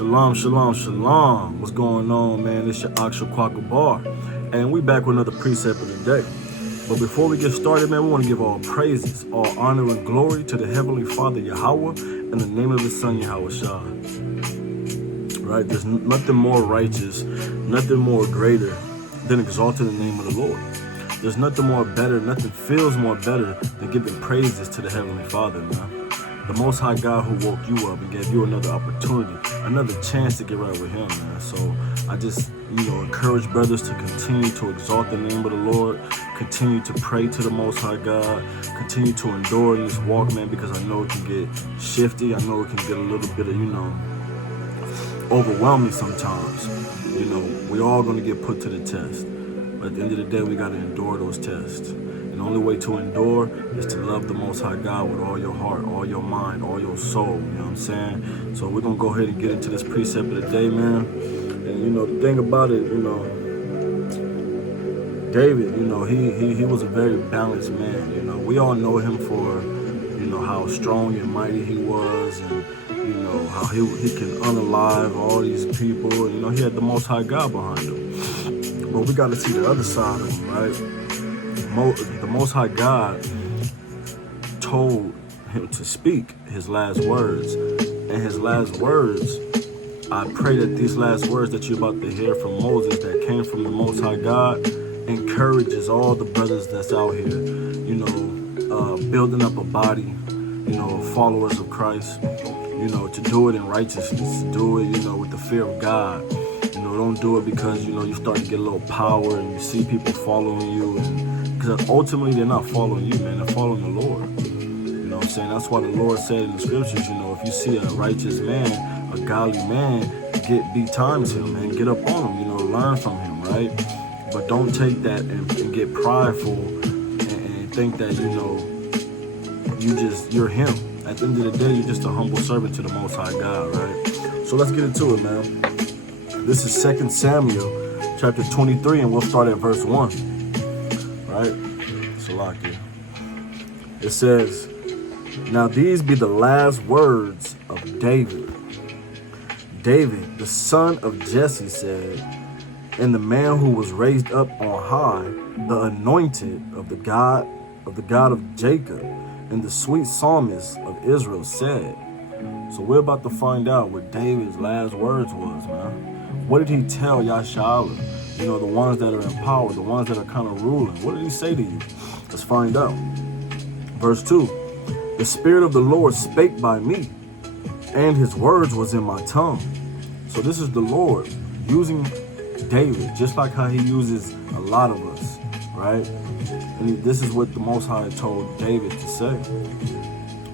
Shalom, shalom, shalom. What's going on, man? It's your K.O.Y Bar, and we back with another precept of the day. But before we get started, man, we want to give all praises, all honor and glory to the Heavenly Father, Yahweh, in the name of His Son, Yahweh Shah. Right? There's nothing more righteous, nothing more greater than exalting the name of the Lord. There's nothing more better, nothing feels more better than giving praises to the Heavenly Father, man. The Most High God who woke you up and gave you another opportunity, another chance to get right with Him, man. So I just, encourage brothers to continue to exalt the name of the Lord, continue to pray to the Most High God, continue to endure in this walk, man, because I know it can get shifty. I know it can get a little bit of, overwhelming sometimes. We all going to get put to the test. But at the end of the day, we got to endure those tests. And the only way to endure is to love the Most High God with all your heart, all your mind, all your soul. You know what I'm saying? So we're going to go ahead and get into this precept of the day, man. And, the thing about it, David, he was a very balanced man. We all know him for, how strong and mighty he was, and, how he can unalive all these people. He had the Most High God behind him. But we got to see the other side of him, right? The Most High God told him to speak his last words. And his last words, I pray that these last words that you're about to hear from Moses that came from the Most High God encourages all the brothers that's out here, building up a body, followers of Christ, to do it in righteousness, to do it, with the fear of God. Don't do it because, you start to get a little power and you see people following you. Because ultimately, they're not following you, man. They're following the Lord. You know what I'm saying? That's why the Lord said in the scriptures, if you see a righteous man, a godly man, be times him and get up on him, learn from him, right? But don't take that and get prideful and think that, you're him. At the end of the day, you're just a humble servant to the Most High God, right? So let's get into it, man. This is 2 Samuel chapter 23, and we'll start at verse 1. Right? Salakia. It says, "Now these be the last words of David. David, the son of Jesse, said, and the man who was raised up on high, the anointed of the God of Jacob, and the sweet psalmist of Israel said." So we're about to find out what David's last words was, man. What did he tell Yashala? The ones that are in power, the ones that are kind of ruling. What did he say to you? Let's find out. Verse 2. "The Spirit of the Lord spake by me, and His words was in my tongue." So this is the Lord using David, just like how He uses a lot of us, right? And this is what the Most High told David to say.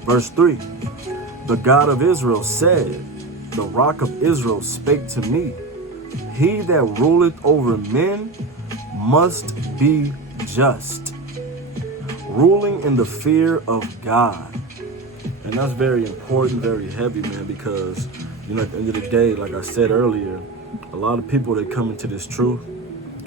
Verse 3. "The God of Israel said, the Rock of Israel spake to me, He that ruleth over men must be just, ruling in the fear of God." And that's very important, very heavy, man, because, at the end of the day, like I said earlier, a lot of people, they come into this truth,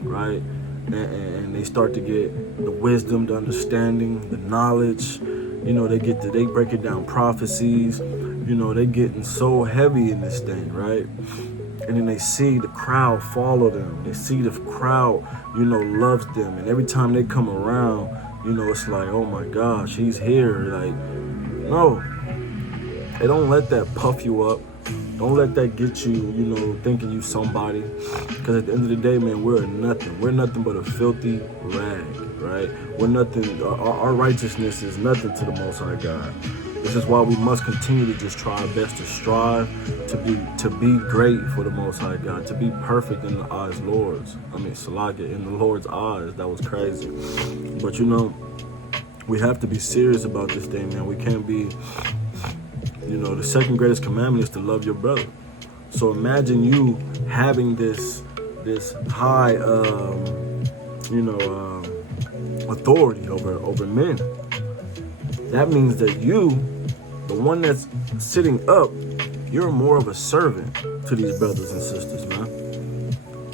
right? And they start to get the wisdom, the understanding, the knowledge. They breaking down prophecies. They getting so heavy in this thing, right? And then they see the crowd follow them. They see the crowd, loves them. And every time they come around, it's like, oh my gosh, he's here. Like, no. Hey, don't let that puff you up. Don't let that get you, thinking you somebody. Because at the end of the day, man, we're nothing. We're nothing but a filthy rag, right? We're nothing. Our righteousness is nothing to the Most High God. This is why we must continue to just try our best to strive to be great for the Most High God, to be perfect in the eyes Lord's. Salakia, in the Lord's eyes. That was crazy. But we have to be serious about this thing, man. We can't be, the second greatest commandment is to love your brother. So imagine you having this high, authority over men. That means that you, the one that's sitting up, you're more of a servant to these brothers and sisters, man.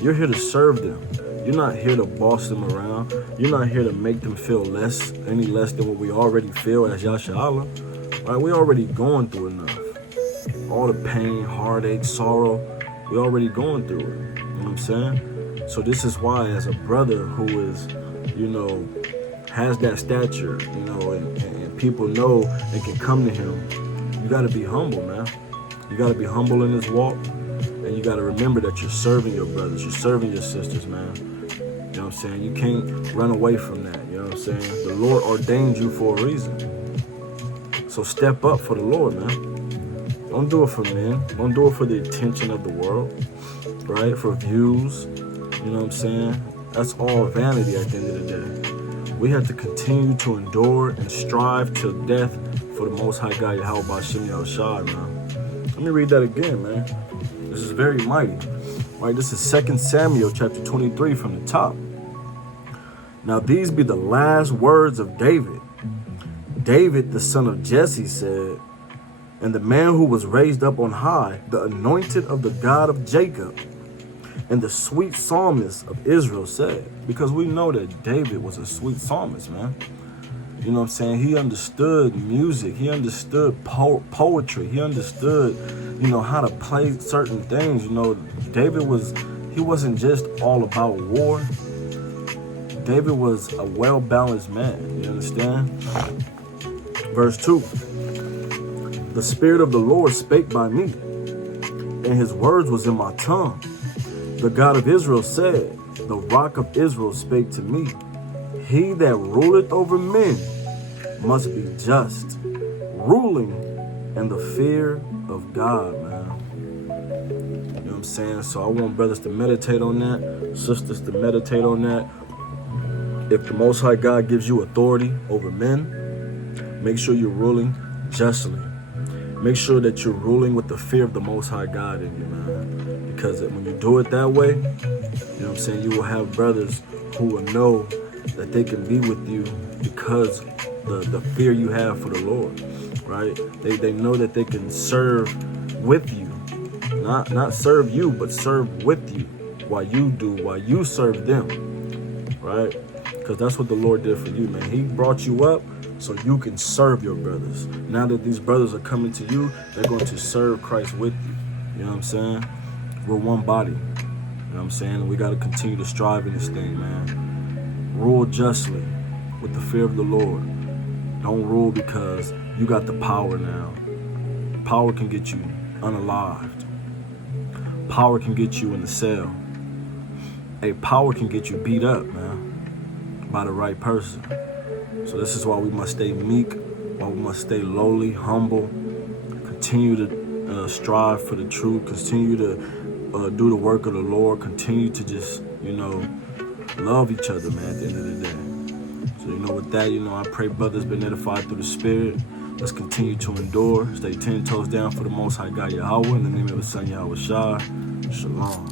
You're here to serve them. You're not here to boss them around. You're not here to make them feel any less than what we already feel as Yashala. Right? We already going through enough. All the pain, heartache, sorrow, we're already going through it. You know what I'm saying? So this is why, as a brother who is, has that stature, and people know they can come to him, you got to be humble, man. You got to be humble in this walk, and you got to remember that you're serving your brothers, you're serving your sisters, man. You know what I'm saying? You can't run away from that, you know what I'm saying? The Lord ordained you for a reason. So step up for the Lord, man. Don't do it for men. Don't do it for the attention of the world, right? For views, you know what I'm saying? That's all vanity at the end of the day. We have to continue to endure and strive till death for the Most High God, Yahweh B'Shem Yahushua, man. Let me read that again, man. This is very mighty, right? This is 2 Samuel chapter 23 from the top. Now these be the last words of David. David, the son of Jesse, said, and the man who was raised up on high, the anointed of the God of Jacob, and the sweet psalmist of Israel said, because we know that David was a sweet psalmist, man. You know what I'm saying? He understood music. He understood poetry. He understood, how to play certain things. David he wasn't just all about war. David was a well-balanced man. You understand? Verse 2. The Spirit of the Lord spake by me, and his words was in my tongue. The God of Israel said, the rock of Israel spake to me. He that ruleth over men must be just, ruling in the fear of God, man. You know what I'm saying? So I want brothers to meditate on that, sisters to meditate on that. If the Most High God gives you authority over men, make sure you're ruling justly. Make sure that you're ruling with the fear of the Most High God in you, man. Because when you do it that way, you know what I'm saying, you will have brothers who will know that they can be with you because the fear you have for the Lord, right? They know that they can serve with you. Not serve you, but serve with you while you serve them, right? Because that's what the Lord did for you, man. He brought you up so you can serve your brothers. Now that these brothers are coming to you, they're going to serve Christ with you. You know what I'm saying? We're one body. You know what I'm saying? And we got to continue to strive in this thing, man. Rule justly with the fear of the Lord. Don't rule because you got the power now. Power can get you unalived. Power can get you in the cell. Power can get you beat up, man, by the right person. So this is why we must stay meek, why we must stay lowly, humble, continue to strive for the truth, continue to do the work of the Lord, continue to just, love each other, man, at the end of the day. So, with that, I pray brothers been edified through the Spirit. Let's continue to endure, stay 10 toes down for the Most High God Yahweh, in the name of His Son Yahushua. Shalom.